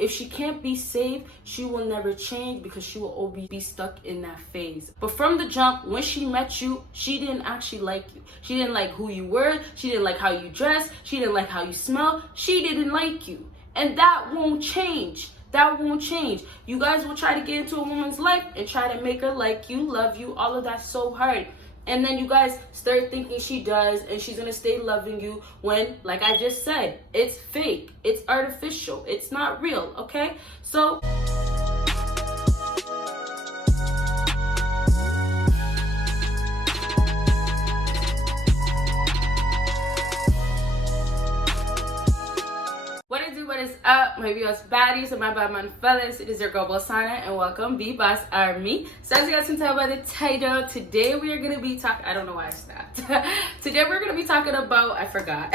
If she can't be saved, she will never change because she will always be stuck in that phase. But from the jump, when she met you, she didn't actually like you. She didn't like who you were. She didn't like how you dressed. She didn't like how you smell. She didn't like you. And that won't change. That won't change. You guys will try to get into a woman's life and try to make her like you, love you, all of that so hard. And then you guys start thinking she does and she's gonna stay loving you when, like I just said, it's fake, it's artificial, it's not real, okay? So what is up, my BBossBaddies and my bad man fellas? It is your girl Bosana and welcome BBossArmy. So as you guys can tell by the title, today we are gonna be talking, I don't know why I snapped. Today we're gonna be talking about, I forgot.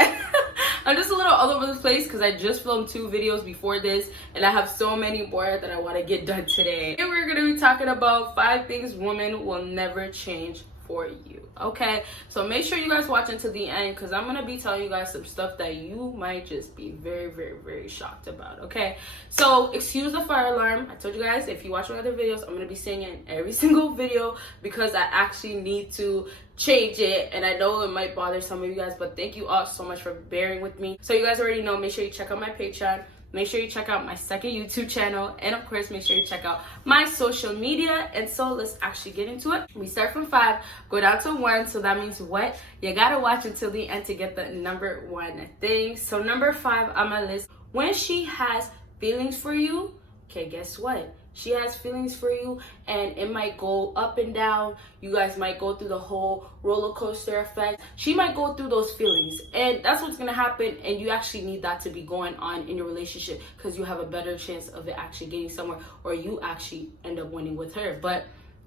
I'm just a little all over the place because I just filmed 2 videos before this and I have so many more that I want to get done today. And we're gonna be talking about 5 things women will never change for you. Okay, so make sure you guys watch until the end because I'm gonna be telling you guys some stuff that you might just be very shocked about. Okay, so excuse the fire alarm. I told you guys, if you watch my other videos, I'm gonna be saying it in every single video because I actually need to change it, and I know it might bother some of you guys, but thank you all so much for bearing with me. So you guys already know, make sure you check out my Patreon. Make sure you check out my second YouTube channel, and of course make sure you check out my social media. And so let's actually get into it. We start from 5, go down to 1, so that means what? You gotta watch until the end to get the number 1 thing. So number 5 on my list, when she has feelings for you, okay, guess what? She has feelings for you and it might go up and down. You guys might go through the whole roller coaster effect. She might go through those feelings and that's what's gonna happen, and you actually need that to be going on in your relationship because you have a better chance of it actually getting somewhere, or you actually end up winning with her. But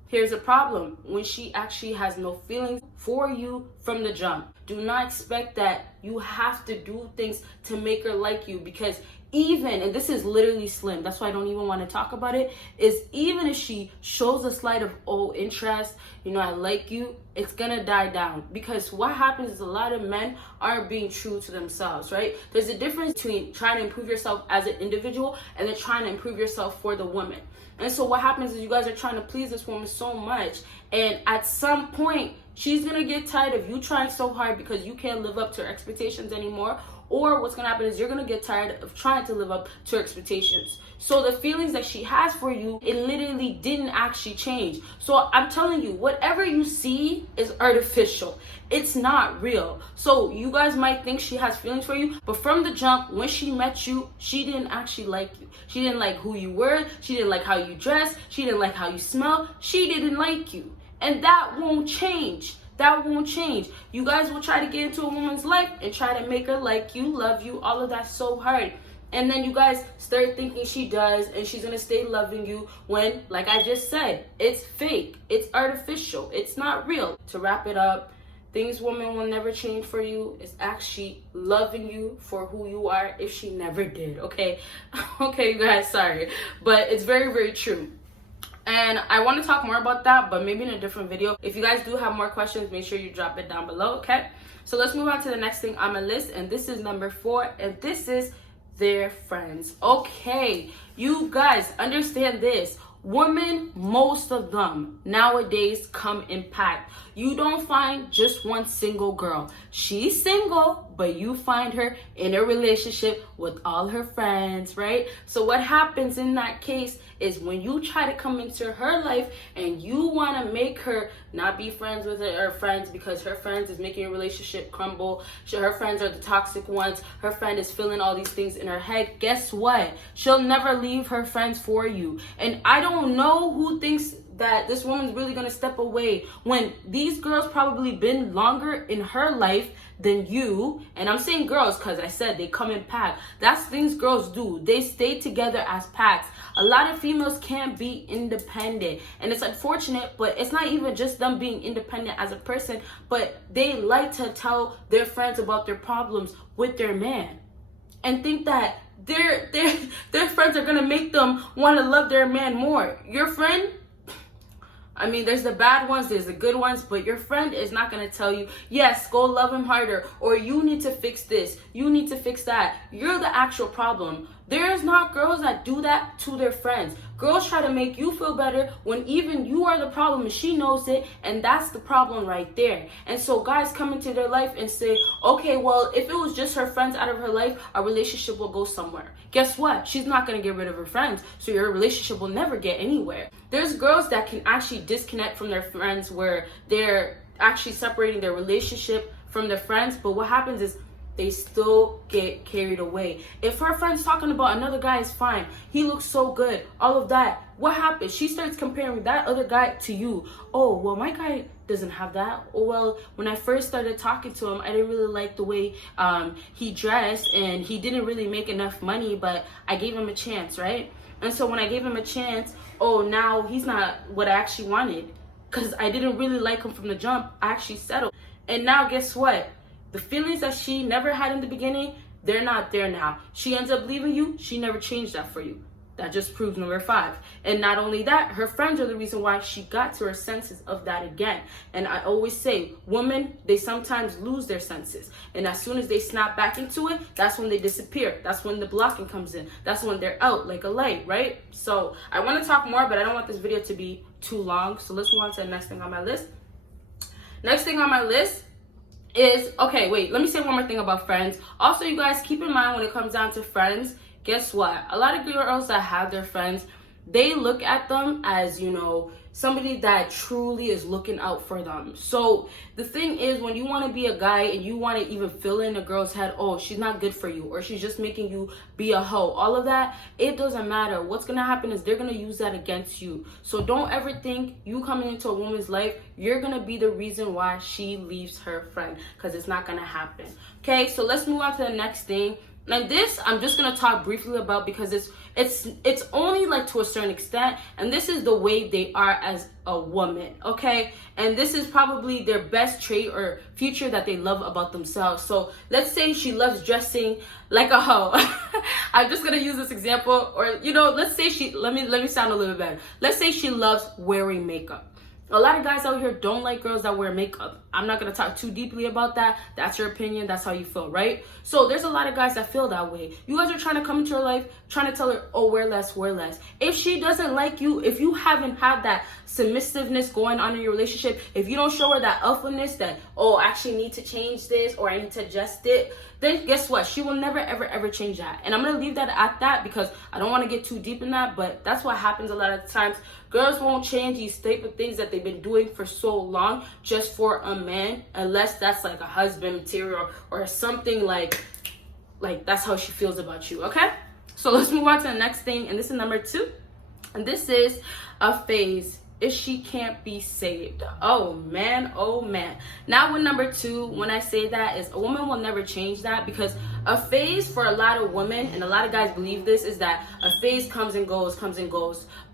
here's the problem: when she actually has no feelings for you from the jump, do not expect that you have to do things to make her like you, because even, and this is literally slim, that's why I don't even want to talk about it, is even if she shows a slight of interest, you know, I like you, it's gonna die down. Because what happens is a lot of men aren't being true to themselves, right? There's a difference between trying to improve yourself as an individual and then trying to improve yourself for the woman. And so what happens is you guys are trying to please this woman so much, and at some point she's gonna get tired of you trying so hard because you can't live up to her expectations anymore. Or what's gonna happen is you're gonna get tired of trying to live up to her expectations. So the feelings that she has for you, it literally didn't actually change. So I'm telling you, whatever you see is artificial. It's not real. So you guys might think she has feelings for you, but from the jump, when she met you, she didn't actually like you. She didn't like who you were. She didn't like how you dressed. She didn't like how you smell. She didn't like you. And that won't change. That won't change. You guys will try to get into a woman's life and try to make her like you, love you, all of that so hard. And then you guys start thinking she does and she's gonna stay loving you when, like I just said, it's fake, it's artificial, it's not real. To wrap it up, things women will never change for you is actually loving you for who you are if she never did, okay? Okay, you guys, sorry. But it's very true. And I want to talk more about that, but maybe in a different video. If you guys do have more questions, make sure you drop it down below, okay? So let's move on to the next thing on my list, and this is number 4, and this is their friends. Okay, you guys understand this. Women, most of them nowadays come in pack. You don't find just one single girl. She's single, but you find her in a relationship with all her friends, right? So what happens in that case is when you try to come into her life and you want to make her not be friends with her friends because her friends is making your relationship crumble. Her friends are the toxic ones. Her friend is feeling all these things in her head. Guess what? She'll never leave her friends for you. And I don't know who thinks that this woman's really gonna step away when these girls probably been longer in her life than you. And I'm saying girls because I said they come in pack. That's things girls do. They stay together as packs. A lot of females can't be independent, and it's unfortunate, but it's not even just them being independent as a person, but they like to tell their friends about their problems with their man and think that their friends are gonna make them want to love their man more. Your friend, I mean, there's the bad ones, there's the good ones, but your friend is not going to tell you, yes, go love him harder, or you need to fix this, you need to fix that. You're the actual problem. There's not girls that do that to their friends. Girls try to make you feel better when even you are the problem and she knows it, and that's the problem right there. And so guys come into their life and say, okay, well, if it was just her friends out of her life, our relationship will go somewhere. Guess what? She's not going to get rid of her friends, so your relationship will never get anywhere. There's girls that can actually disconnect from their friends where they're actually separating their relationship from their friends, but what happens is they still get carried away. If her friend's talking about another guy is fine, he looks so good, all of that, what happens? She starts comparing that other guy to you. Oh, well, my guy doesn't have that. Oh, well, when I first started talking to him, I didn't really like the way he dressed, and he didn't really make enough money, but I gave him a chance, right? And so when I gave him a chance, oh, now he's not what I actually wanted, because I didn't really like him from the jump. I actually settled. And now guess what? The feelings that she never had in the beginning, they're not there now. She ends up leaving you. She never changed that for you. That just proves number 5. And not only that, her friends are the reason why she got to her senses of that again. And I always say, women, they sometimes lose their senses. And as soon as they snap back into it, that's when they disappear. That's when the blocking comes in. That's when they're out like a light, right? So I want to talk more, but I don't want this video to be too long. So let's move on to the next thing on my list. Next thing on my list is, okay, wait, let me say one more thing about friends. Also, you guys, keep in mind when it comes down to friends, guess what? A lot of girls that have their friends, they look at them as, you know, somebody that truly is looking out for them. So the thing is, when you want to be a guy and you want to even fill in a girl's head, oh, she's not good for you, or she's just making you be a hoe, all of that, it doesn't matter. What's going to happen is they're going to use that against you. So don't ever think you coming into a woman's life, you're going to be the reason why she leaves her friend, because it's not going to happen. Okay, so let's move on to the next thing. Now this I'm just gonna talk briefly about because it's only like to a certain extent, and this is the way they are as a woman, okay? And this is probably their best trait or feature that they love about themselves. So let's say she loves dressing like a hoe. I'm just gonna use this example, or you know, let's say she let me sound a little bit better. Let's say she loves wearing makeup. A lot of guys out here don't like girls that wear makeup. I'm not going to talk too deeply about that. That's your opinion. That's how you feel, right? So there's a lot of guys that feel that way. You guys are trying to come into her life, trying to tell her, oh, wear less, wear less. If she doesn't like you, if you haven't had that submissiveness going on in your relationship, if you don't show her that alphaness that, oh, I actually need to change this, or I need to adjust it, then guess what? She will never, ever, ever change that. And I'm going to leave that at that because I don't want to get too deep in that, but that's what happens a lot of times. Girls won't change these type of things that they've been doing for so long just for a man, unless that's like a husband material or something like that's how she feels about you, okay? So let's move on to the next thing, and this is number 2. And this is a phase. If she can't be saved. Oh man, oh man. Now with number 2, when I say that, is a woman will never change that, because a phase for a lot of women, and a lot of guys believe this, is that a phase comes and goes.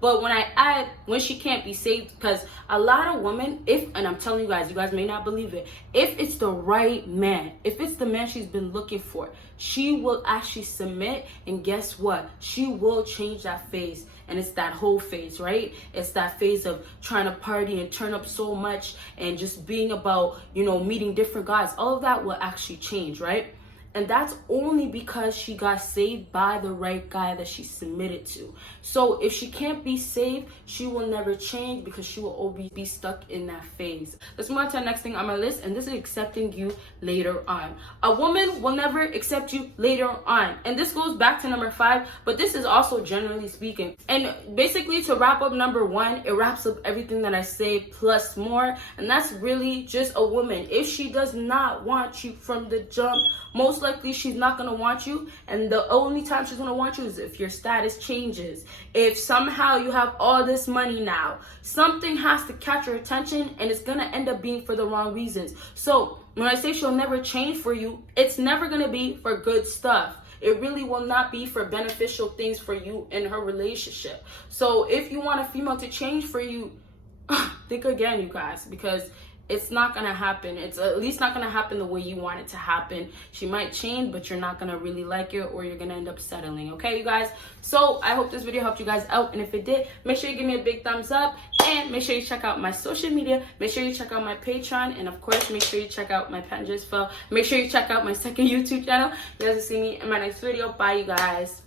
But when I add, when she can't be saved, because a lot of women, and I'm telling you guys may not believe it, if it's the right man, if it's the man she's been looking for, she will actually submit, and guess what? She will change that phase. And it's that whole phase, right? It's that phase of trying to party and turn up so much and just being about, you know, meeting different guys. All of that will actually change, right? And that's only because she got saved by the right guy that she submitted to. So if she can't be saved, she will never change because she will always be stuck in that phase. Let's move on to the next thing on my list, and this is accepting you later on. A woman will never accept you later on. And this goes back to number 5, but this is also generally speaking. And basically, to wrap up number 1, it wraps up everything that I say plus more. And that's really just a woman. If she does not want you from the jump, most likely she's not going to want you, and the only time she's going to want you is if your status changes. If somehow you have all this money now, something has to catch her attention, and it's going to end up being for the wrong reasons. So when I say she'll never change for you, it's never going to be for good stuff. It really will not be for beneficial things for you in her relationship. So if you want a female to change for you, think again, you guys, because it's not going to happen. It's at least not going to happen the way you want it to happen. She might change, but you're not going to really like it, or you're going to end up settling. Okay, you guys? So I hope this video helped you guys out. And if it did, make sure you give me a big thumbs up. And make sure you check out my social media. Make sure you check out my Patreon. And of course, make sure you check out my pen just fell. Make sure you check out my second YouTube channel. You guys will see me in my next video. Bye, you guys.